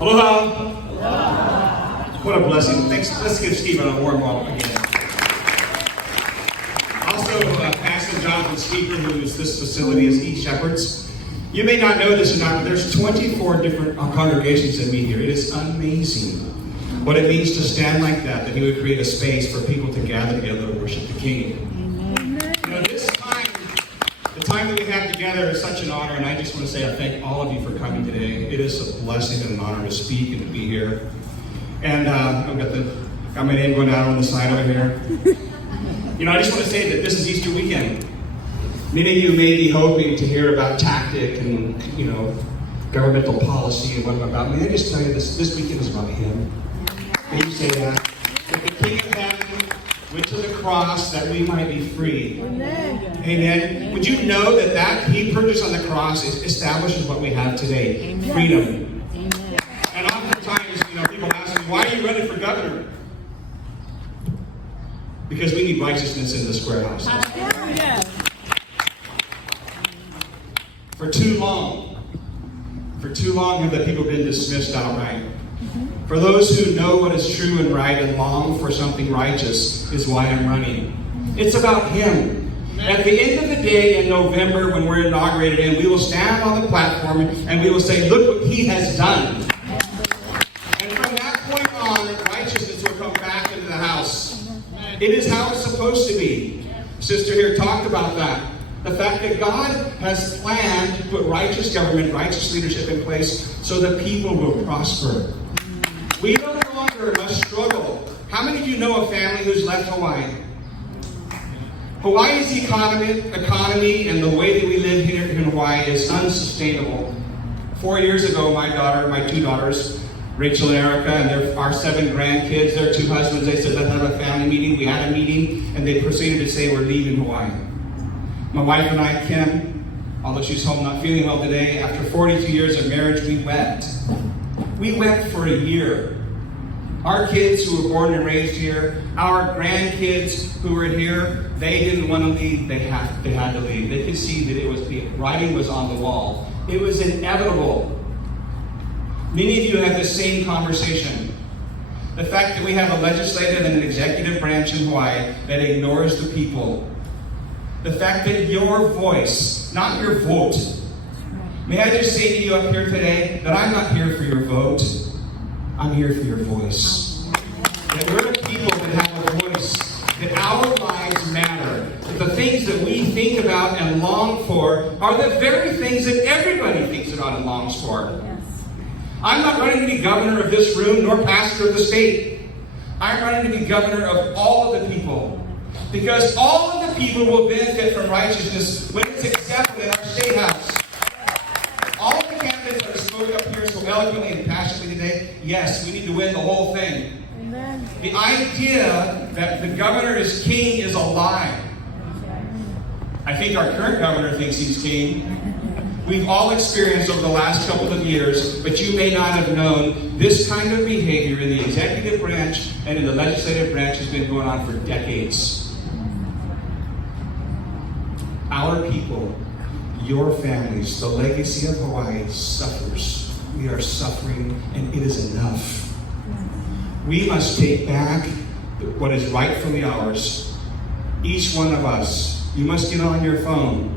Aloha. What a blessing. Thanks. Let's give Stephen a warm welcome again. Also, Pastor Jonathan Speaker, who is this facility, is East Shepherds. You may not know this or not, but there's 24 different congregations that meet here. It is amazing what it means to stand like that he would create a space for people to gather together to worship the King. Amen. You know, this time, the time that we have together is such an honor, and I just want to say I thank all of you for coming today. It is a blessing and an honor to speak and to be here. And I've got my name going down on the side over here. You know, I just want to say that this is Easter weekend. Many of you may be hoping to hear about tactic and, governmental policy and what I'm about. May I just tell you this weekend is about Him. May you say that? That the King of Heaven went to the cross that we might be free. Amen. Amen. Would you know that He purchased on the cross establishes what we have today? Amen. Freedom. Amen. And oftentimes, people ask me, why are you running for governor? Because we need righteousness in the square house. For too long have the people been dismissed outright. For those who know what is true and right and long for something righteous is why I'm running. It's about Him. At the end of the day in November when we're inaugurated in, we will stand on the platform and we will say, look what He has done. And from that point on, righteousness will come back into the house. It is how it's supposed to be. Sister here talked about that. The fact that God has planned to put righteous government, righteous leadership in place so that people will prosper. We no longer must struggle. How many of you know a family who's left Hawaii? Hawaii's economy and the way that we live here in Hawaii is unsustainable. 4 years ago, my two daughters, Rachel and Erica, and our 7 grandkids, their 2 husbands, they said, let's have a family meeting. We had a meeting, and they proceeded to say, we're leaving Hawaii. My wife and I, Kim, although she's home not feeling well today, after 42 years of marriage, we wept. We wept for a year. Our kids who were born and raised here, our grandkids who were here, they didn't want to leave. They had to leave. They could see that the writing was on the wall. It was inevitable. Many of you have the same conversation. The fact that we have a legislative and an executive branch in Hawaii that ignores the people. The fact that your voice, not your vote. May I just say to you up here today that I'm not here for your vote. I'm here for your voice. That we're a people that have a voice. That our lives matter. That the things that we think about and long for are the very things that everybody thinks about and longs for. I'm not running to be governor of this room nor pastor of the state. I'm running to be governor of all of the people. Because all of the people will benefit from righteousness when it's accepted in our state house. All the candidates that spoke up here so eloquently and passionately today, yes, we need to win the whole thing. Amen. The idea that the governor is king is a lie. I think our current governor thinks he's king. We've all experienced over the last couple of years, but you may not have known, this kind of behavior in the executive branch and in the legislative branch has been going on for decades. Our people, your families, the legacy of Hawaii suffers. We are suffering, and it is enough. We must take back what is rightfully ours. Each one of us. You must get on your phone.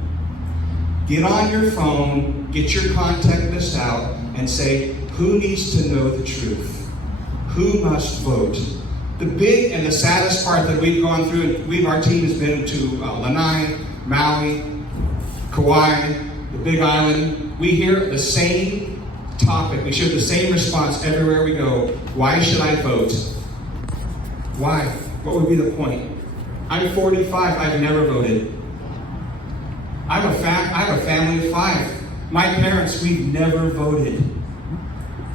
Get on your phone, get your contact list out, and say, who needs to know the truth? Who must vote? The big and the saddest part that we've gone through, our team has been to Lanai, Maui, Kauai, the Big Island. We hear the same topic. We share the same response everywhere we go. Why should I vote? Why? What would be the point? I'm 45. I've never voted. I have a family of 5. My parents, we've never voted.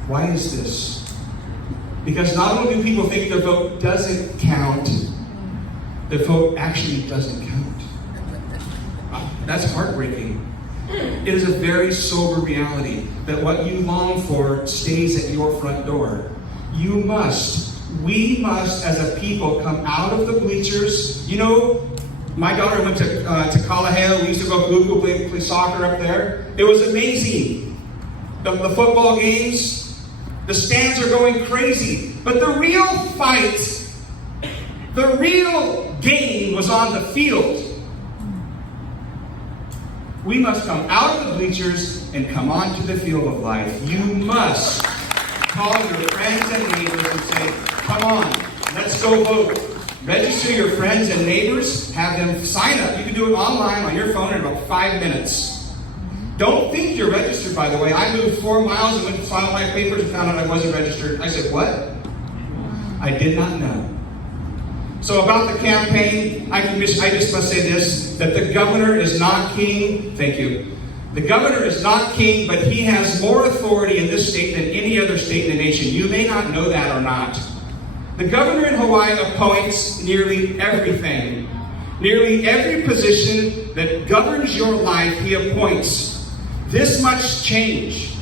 Why is this? Because not only do people think their vote doesn't count, their vote actually doesn't count. That's heartbreaking. It is a very sober reality that what you long for stays at your front door. We must, as a people, come out of the bleachers. My daughter went to Kalaheo. We used to go Google play soccer up there. It was amazing. The football games, The stands are going crazy. But the real fight, the real game was on the field. We must come out of the bleachers and come onto the field of life. You must call your friends and neighbors and say, come on, let's go vote. Register your friends and neighbors, have them sign up. You can do it online on your phone in about 5 minutes. Don't think you're registered, by the way. I moved 4 miles and went to file my papers and found out I wasn't registered. I said, what? I did not know. So about the campaign, I just must say this, that the governor is not king. Thank you. The governor is not king, but he has more authority in this state than any other state in the nation. You may not know that or not. The governor in Hawaii appoints nearly everything. Nearly every position that governs your life, he appoints. This much change.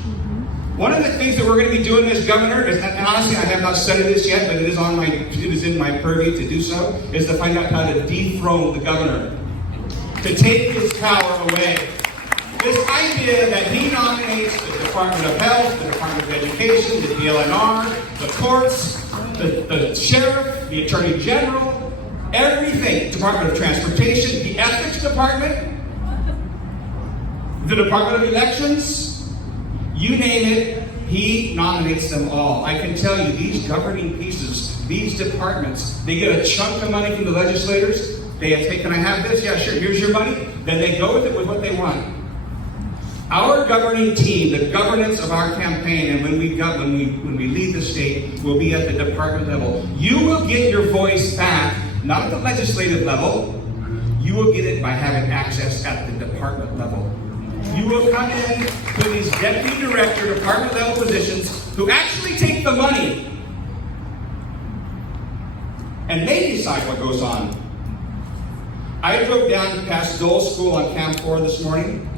One of the things that we're going to be doing as governor is, and honestly, I have not studied this yet, but it is in my purview to do so, is to find out how to dethrone the governor, to take his power away. This idea that he nominates the Department of Health, the Department of Education, the DLNR, the courts, the sheriff, the attorney general, everything, Department of Transportation, the ethics department, the Department of Elections, you name it, he nominates them all. I can tell you, these governing pieces, these departments, they get a chunk of money from the legislators. They say, can I have this? Yeah, sure, here's your money. Then they go with it with what they want. Our governing team, the governance of our campaign, and when we lead the state, will be at the department level. You will get your voice back, not at the legislative level. You will get it by having access at the department level. You will come in to these deputy director, department level positions who actually take the money and they decide what goes on. I drove down past Dole School on Camp 4 this morning,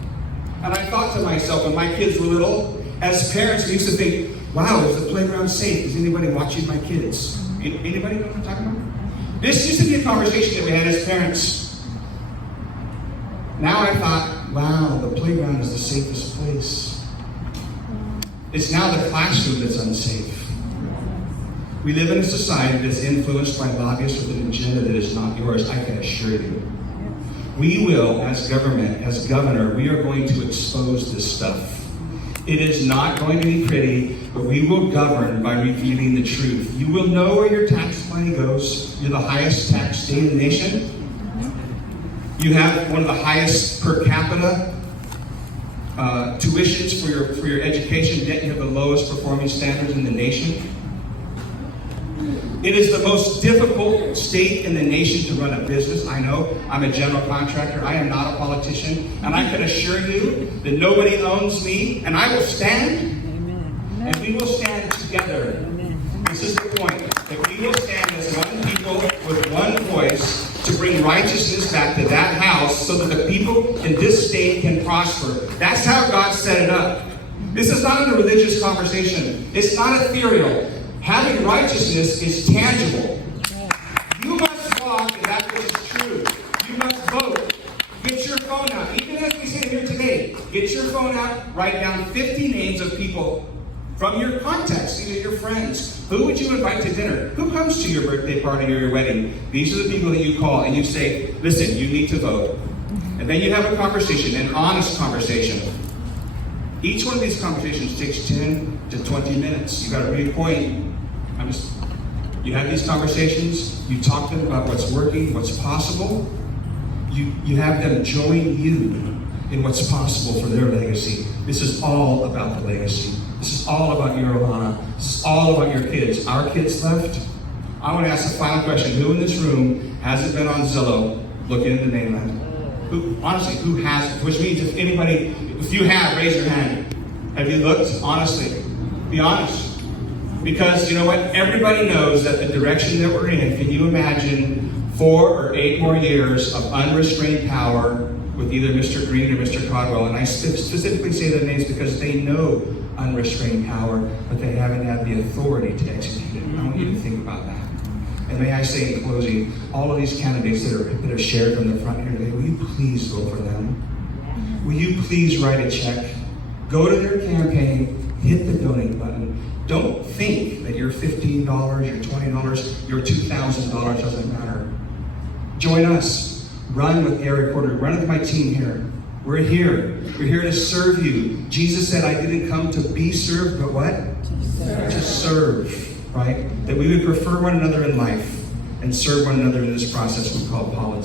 and I thought to myself, when my kids were little, as parents, we used to think, wow, is the playground safe? Is anybody watching my kids? Anybody know what I'm talking about? This used to be a conversation that we had as parents. Now I thought, wow, the playground is the safest place. It's now the classroom that's unsafe. We live in a society that's influenced by lobbyists with an agenda that is not yours, I can assure you. We will, as government, as governor, we are going to expose this stuff. It is not going to be pretty, but we will govern by revealing the truth. You will know where your tax money goes. You're the highest tax state in the nation. You have one of the highest per capita tuitions for your education, yet you have the lowest performing standards in the nation. It is the most difficult state in the nation to run a business. I know, I'm a general contractor, I am not a politician, and I can assure you that nobody owns me, and I will stand, and we will stand together. This is the point, that we will stand as one people with one voice to bring righteousness back to that house so that the people in this state can prosper. That's how God set it up. This is not a religious conversation. It's not ethereal. Having righteousness is tangible. You must walk in that which is true. You must vote. Get your phone out. Even as we sit here today, get your phone out, write down 50 names of people from your contacts, either your friends. Who would you invite to dinner? Who comes to your birthday party or your wedding? These are the people that you call and you say, listen, you need to vote. And then you have a conversation, an honest conversation. Each one of these conversations takes 10 to 20 minutes. You got a big point. You have these conversations, you talk to them about what's working, what's possible. You have them join you in what's possible for their legacy. This is all about the legacy. This is all about your Ohana. This is all about your kids. Our kids left. I want to ask the final question. Who in this room hasn't been on Zillow looking at the mainland? Honestly, who hasn't? Which means if you have, raise your hand. Have you looked? Honestly. Be honest. Because you know what? Everybody knows that the direction that we're in, can you imagine 4 or 8 more years of unrestrained power with either Mr. Green or Mr. Caldwell? And I specifically say their names because they know unrestrained power, but they haven't had the authority to execute it. I want you to think about that. And may I say in closing, all of these candidates that are shared from the front here today, will you please vote for them? Will you please write a check? Go to their campaign, hit the donate button. Don't think that your $15, your $20, your $2,000 doesn't matter. Join us. Run with Eric Cordery. Run with my team here. We're here. We're here to serve you. Jesus said, I didn't come to be served, but what? To serve, right? That we would prefer one another in life and serve one another in this process we call politics.